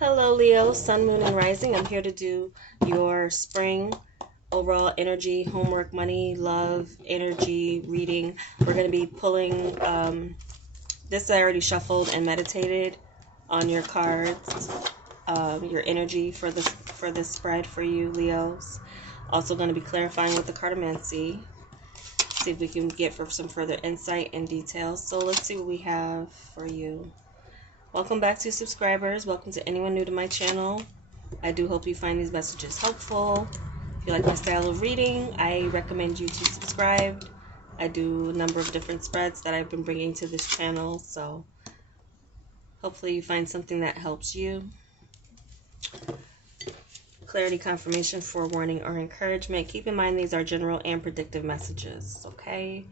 Hello, Leo, Sun, Moon, and Rising. I'm here to do your spring overall energy, homework, money, love, energy reading. We're going to be pulling this. I already shuffled and meditated on your cards, your energy for this spread for you, Leos. Also going to be clarifying with the cartomancy. See if we can get for some further insight and details. So let's see what we have for you. Welcome back to subscribers. Welcome to anyone new to my channel. I do hope you find these messages helpful. If you like my style of reading, I recommend you to subscribe. I do a number of different spreads that I've been bringing to this channel, so hopefully you find something that helps you. Clarity, confirmation, forewarning, or encouragement. Keep in mind these are general and predictive messages, okay?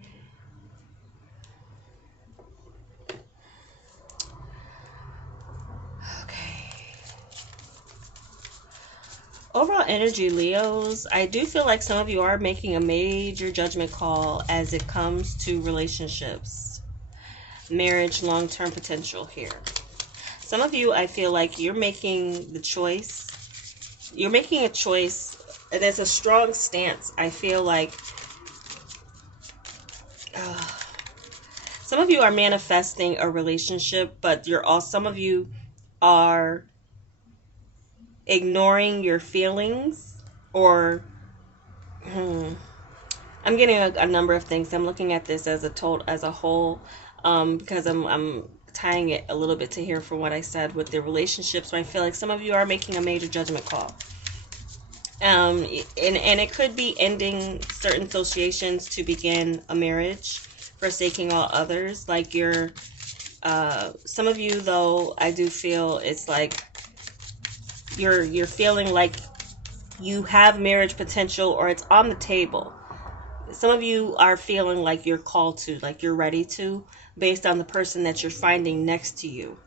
Overall energy, Leos, I do feel like some of you are making a major judgment call as it comes to relationships, marriage, long-term potential here. Some of you, I feel like you're making the choice. You're making a choice, and it's a strong stance. I feel like some of you are manifesting a relationship, but some of you are ignoring your feelings, or I'm getting a number of things. I'm looking at this as a whole, because I'm tying it a little bit to here from what I said with the relationships. So I feel like some of you are making a major judgment call, and it could be ending certain associations to begin a marriage, forsaking all others. Like some of you, though, I do feel it's like you're feeling like you have marriage potential, or it's on the table. Some of you are feeling like you're called to, like you're ready to, based on the person that you're finding next to you.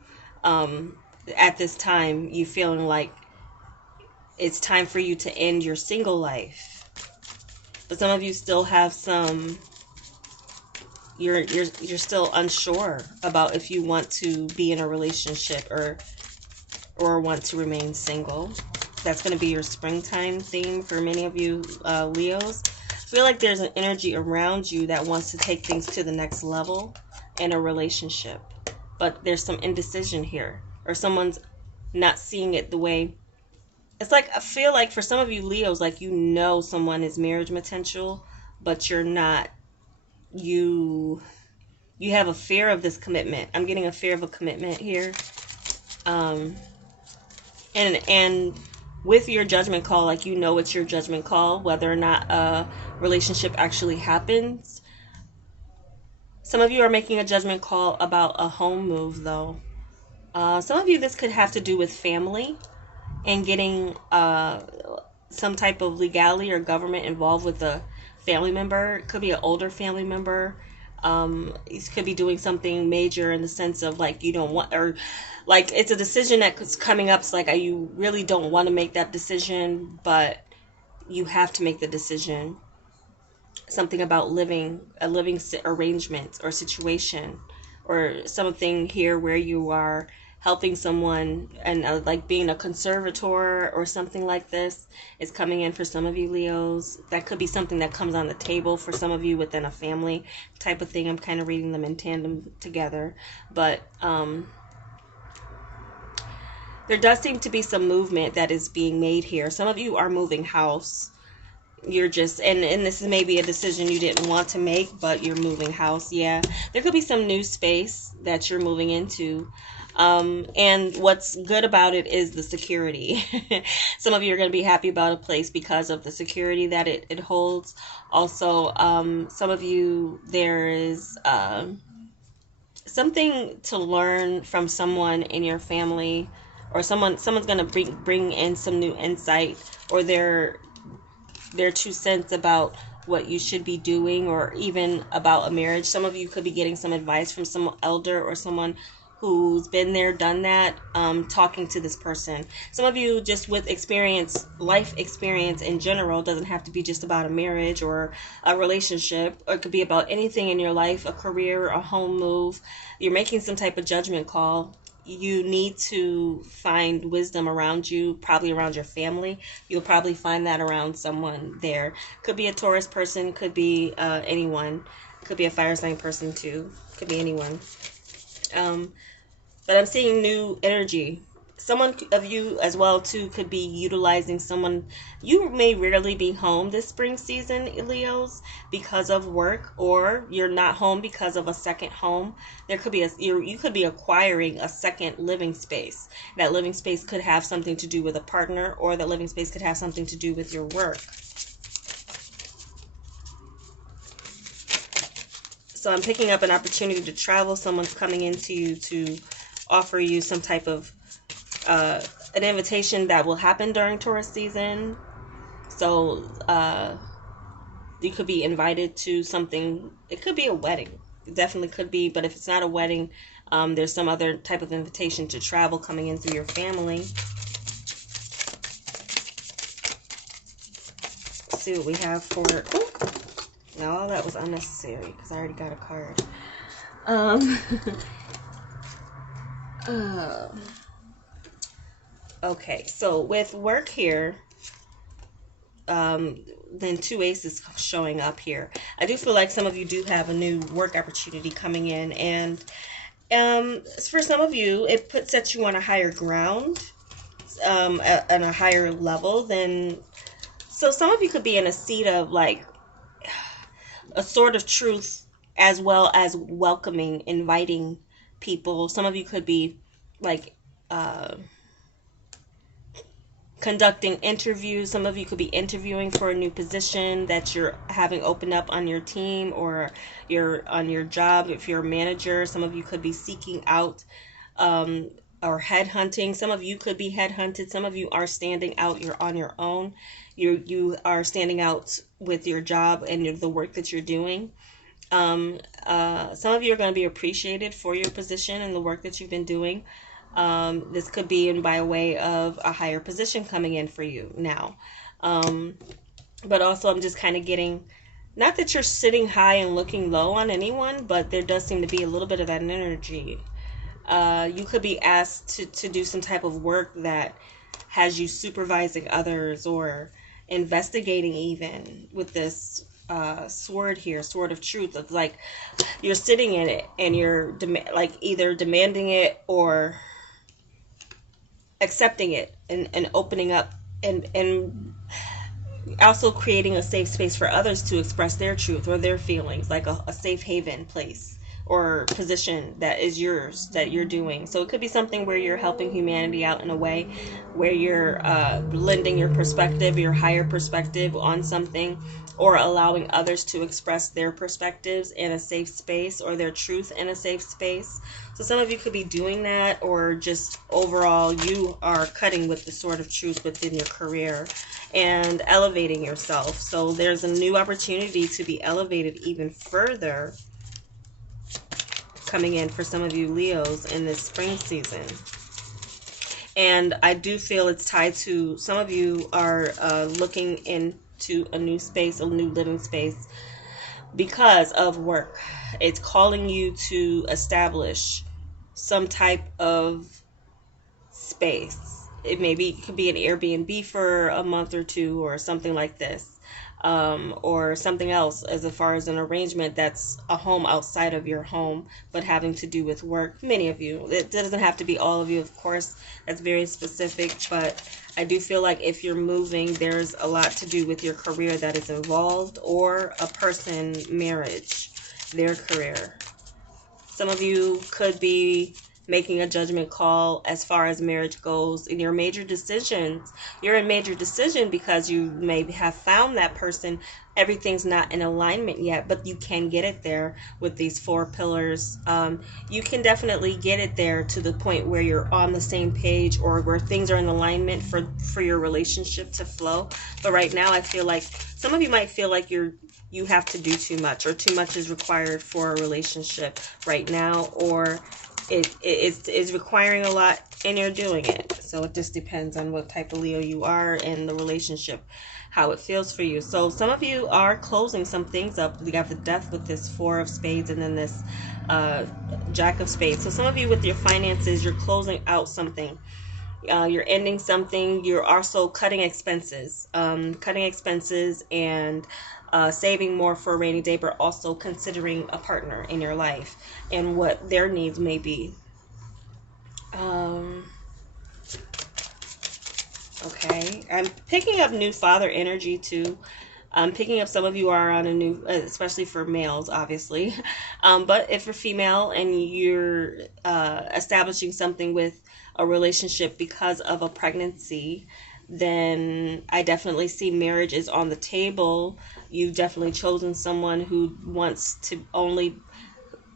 At this time, you feeling like it's time for you to end your single life. But some of you still have you're still unsure about if you want to be in a relationship or want to remain single. That's going to be your springtime theme for many of you, Leos. I feel like there's an energy around you that wants to take things to the next level in a relationship. But there's some indecision here, or someone's not seeing it the way. It's like, I feel like for some of you Leos, like someone is marriage potential, but you're not. You have a fear of this commitment. I'm getting a fear of a commitment here. And with your judgment call, like it's your judgment call whether or not a relationship actually happens. Some of you are making a judgment call about a home move, though. Some of you, this could have to do with family and getting some type of legality or government involved with a family member. It could be an older family member. You could be doing something major in the sense of like you don't want, or like it's a decision that's coming up. It's like you really don't want to make that decision, but you have to make the decision. Something about a living arrangement or situation, or something here where you are helping someone and like being a conservator or something like this is coming in for some of you Leos. That could be something that comes on the table for some of you within a family type of thing. I'm kind of reading them in tandem together, but there does seem to be some movement that is being made here. Some of you are moving house. You're just, and this is maybe a decision you didn't want to make, but you're moving house. Yeah, there could be some new space that you're moving into. And what's good about it is the security. Some of you are going to be happy about a place because of the security that it holds. Also, some of you, there is something to learn from someone in your family, or someone's going to bring in some new insight, or their 2 cents about what you should be doing, or even about a marriage. Some of you could be getting some advice from some elder or someone who's been there, done that, talking to this person. Some of you, just with experience, life experience in general, doesn't have to be just about a marriage or a relationship, or it could be about anything in your life, a career, a home move. You're making some type of judgment call you need to find wisdom around you, probably around your family. You'll probably find that around someone there. Could be a Taurus person, could be anyone. Could be a fire sign person too. Could be anyone. Um, but I'm seeing new energy. Someone of you as well too could be utilizing someone. You may rarely be home this spring season, Leos, because of work, or you're not home because of a second home. There could be you could be acquiring a second living space. That living space could have something to do with a partner, or that living space could have something to do with your work. So I'm picking up an opportunity to travel. Someone's coming into you to offer you some type of an invitation that will happen during Taurus season. So you could be invited to something. It could be a wedding. It definitely could be. But if it's not a wedding, there's some other type of invitation to travel coming in through your family. Let's see what we have for... Ooh. No, that was unnecessary because I already got a card. Okay, so with work here, then two aces showing up here. I do feel like some of you do have a new work opportunity coming in, and for some of you, it sets you on a higher ground, on a higher level than. So some of you could be in a seat of like a sort of truth, as well as welcoming, inviting people. Some of you could be like conducting interviews. Some of you could be interviewing for a new position that you're having open up on your team, or you're on your job. If you're a manager, some of you could be seeking out or headhunting. Some of you could be headhunted. Some of you are standing out. You're on your own. You are standing out with your job and the work that you're doing. Some of you are going to be appreciated for your position and the work that you've been doing. This could be in by way of a higher position coming in for you now. But also I'm just kind of getting, not that you're sitting high and looking low on anyone, but there does seem to be a little bit of that energy. You could be asked to do some type of work that has you supervising others or investigating, even with this sword here, sword of truth, of like you're sitting in it and you're like either demanding it or accepting it and opening up and also creating a safe space for others to express their truth or their feelings, like a safe haven place or position that is yours, that you're doing. So it could be something where you're helping humanity out in a way where you're lending your perspective, your higher perspective on something, or allowing others to express their perspectives in a safe space or their truth in a safe space. So some of you could be doing that, or just overall you are cutting with the sword of truth within your career and elevating yourself. So there's a new opportunity to be elevated even further coming in for some of you Leos in this spring season. And I do feel it's tied to, some of you are looking into a new space, a new living space because of work. It's calling you to establish some type of space. It could be an Airbnb for a month or two or something like this. Or something else as far as an arrangement that's a home outside of your home, but having to do with work. Many of you. It doesn't have to be all of you, of course. That's very specific, but I do feel like if you're moving, there's a lot to do with your career that is involved, or a person, marriage, their career. Some of you could be making a judgment call as far as marriage goes in your major decisions. You're in major decision because you may have found that person. Everything's not in alignment yet, but you can get it there with these 4 pillars. You can definitely get it there to the point where you're on the same page, or where things are in alignment for your relationship to flow. But right now I feel like some of you might feel like you have to do too much, or too much is required for a relationship right now, or it's requiring a lot, and you're doing it. So it just depends on what type of Leo you are and the relationship, how it feels for you. So some of you are closing some things up. We got the Death with this Four of Spades, and then this Jack of Spades. So some of you with your finances, you're closing out something. You're ending something. You're also cutting expenses, and saving more for a rainy day, but also considering a partner in your life and what their needs may be. Okay, I'm picking up new father energy too. I'm picking up some of you are on a new, especially for males, obviously. But if you're female and you're establishing something with a relationship because of a pregnancy, then I definitely see marriage is on the table. You've definitely chosen someone who wants to only,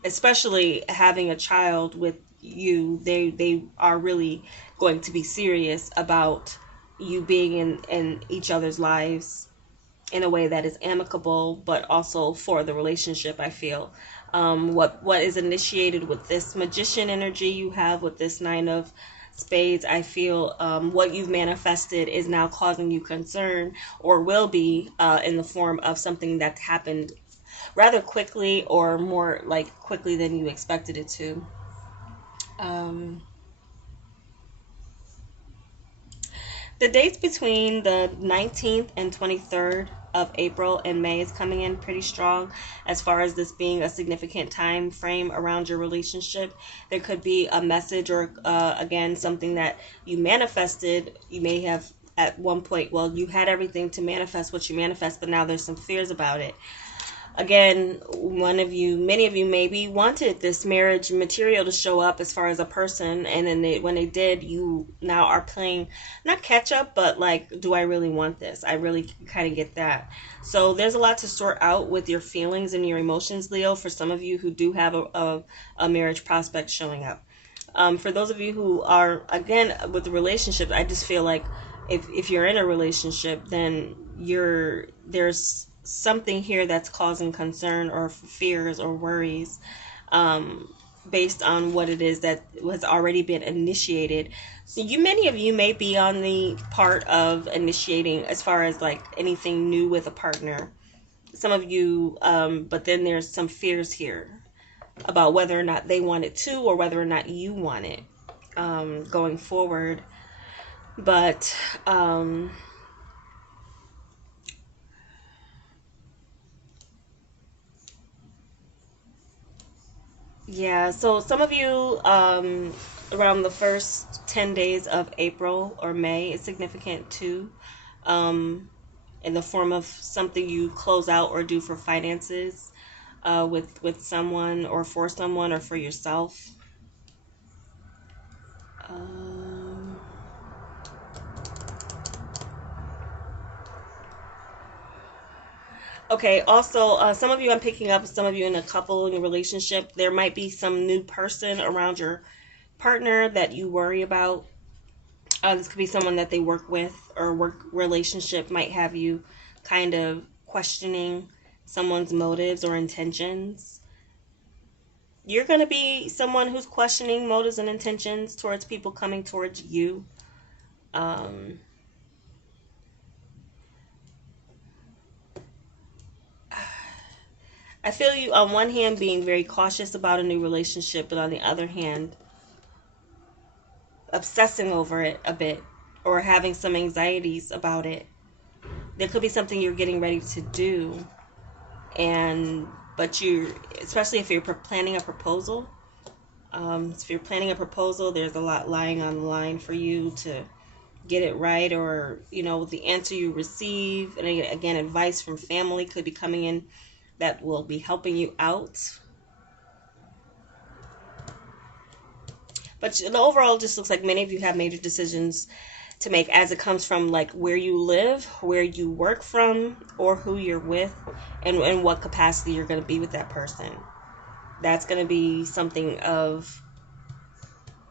especially having a child with you, they are really going to be serious about you being in each other's lives in a way that is amicable, but also for the relationship. I feel what is initiated with this Magician energy you have with this Nine of Spades, I feel what you've manifested is now causing you concern, or will be in the form of something that happened rather quickly, or more like quickly than you expected it to. The dates between the 19th and 23rd of April and May is coming in pretty strong as far as this being a significant time frame around your relationship. There could be a message or, again, something that you manifested. You may have at one point, well, you had everything to manifest what you manifest, but now there's some fears about it. Again, many of you maybe wanted this marriage material to show up as far as a person, and then when they did, you now are playing not catch up, but like, do I really want this? I really kind of get that. So there's a lot to sort out with your feelings and your emotions, Leo, for some of you who do have a marriage prospect showing up. For those of you who are, again, with the relationship, I just feel like if you're in a relationship, then there's something here that's causing concern or fears or worries, based on what it is that has already been initiated. So many of you may be on the part of initiating as far as like anything new with a partner. Some of you, but then there's some fears here about whether or not they want it to, or whether or not you want it going forward. But yeah, so some of you, around the first 10 days of April or May is significant too, in the form of something you close out or do for finances, with someone, or for someone, or for yourself. Okay, also, some of you I'm picking up, some of you in a couple, in a relationship, there might be some new person around your partner that you worry about. This could be someone that they work with, or work relationship might have you kind of questioning someone's motives or intentions. You're going to be someone who's questioning motives and intentions towards people coming towards you. I feel you on one hand being very cautious about a new relationship, but on the other hand, obsessing over it a bit, or having some anxieties about it. There could be something you're getting ready to do, but especially if you're planning a proposal. If you're planning a proposal, there's a lot lying on the line for you to get it right, or the answer you receive, and again, advice from family could be coming in that will be helping you out. But the overall just looks like many of you have major decisions to make, as it comes from like where you live, where you work from, or who you're with, and in what capacity you're going to be with that person. That's going to be something of,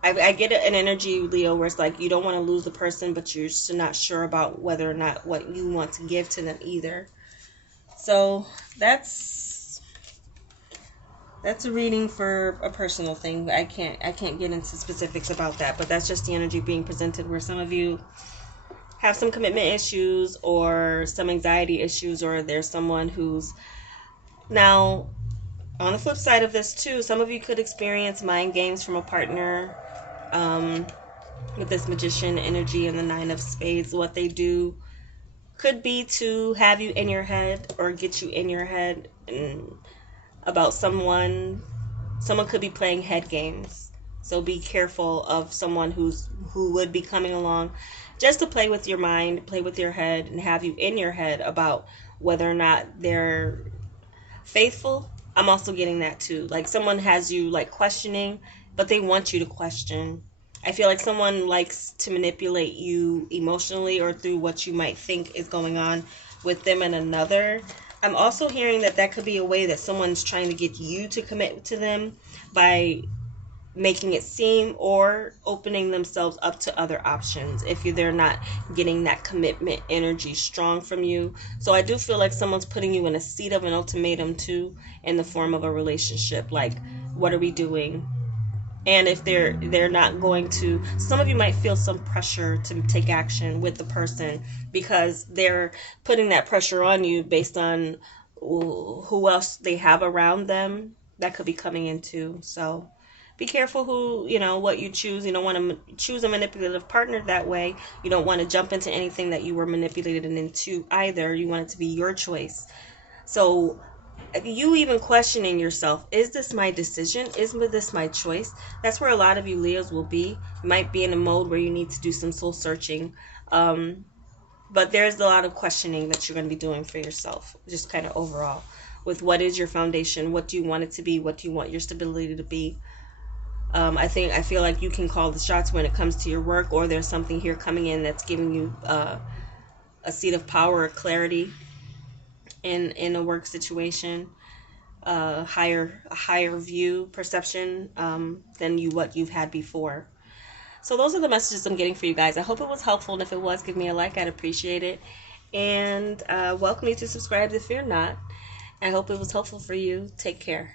I get an energy, Leo, where it's like you don't want to lose the person, but you're still not sure about whether or not what you want to give to them either. So that's That's a reading for a personal thing. I can't get into specifics about that, but that's just the energy being presented, where some of you have some commitment issues or some anxiety issues, or there's someone who's now on the flip side of this too. Some of you could experience mind games from a partner, with this Magician energy and the Nine of Spades. What they do could be to have you in your head or get you in your head about someone. Someone could be playing head games, so be careful of someone who would be coming along just to play with your mind, play with your head, and have you in your head about whether or not they're faithful. I'm also getting that too. Like someone has you like questioning, but they want you to question. I feel like someone likes to manipulate you emotionally or through what you might think is going on with them and another. I'm also hearing that that could be a way that someone's trying to get you to commit to them by making it seem or opening themselves up to other options if they're not getting that commitment energy strong from you. So I do feel like someone's putting you in a seat of an ultimatum too, in the form of a relationship. Like, what are we doing? And if they're not going to, some of you might feel some pressure to take action with the person because they're putting that pressure on you based on who else they have around them that could be coming into. So be careful what you choose. You don't want to choose a manipulative partner that way. You don't want to jump into anything that you were manipulated into either. You want it to be your choice. So you even questioning yourself, is this my decision? Is this my choice? That's where a lot of you Leos will be. You might be in a mode where you need to do some soul searching. But there's a lot of questioning that you're going to be doing for yourself, just kind of overall, with what is your foundation? What do you want it to be? What do you want your stability to be? I feel like you can call the shots when it comes to your work, or there's something here coming in that's giving you a seat of power or clarity in a work situation, a higher view perception than what you've had before. So those are the messages I'm getting for you guys. I hope it was helpful, and if it was, give me a like. I'd appreciate it. And welcome you to subscribe if you're not. I hope it was helpful for you. Take care.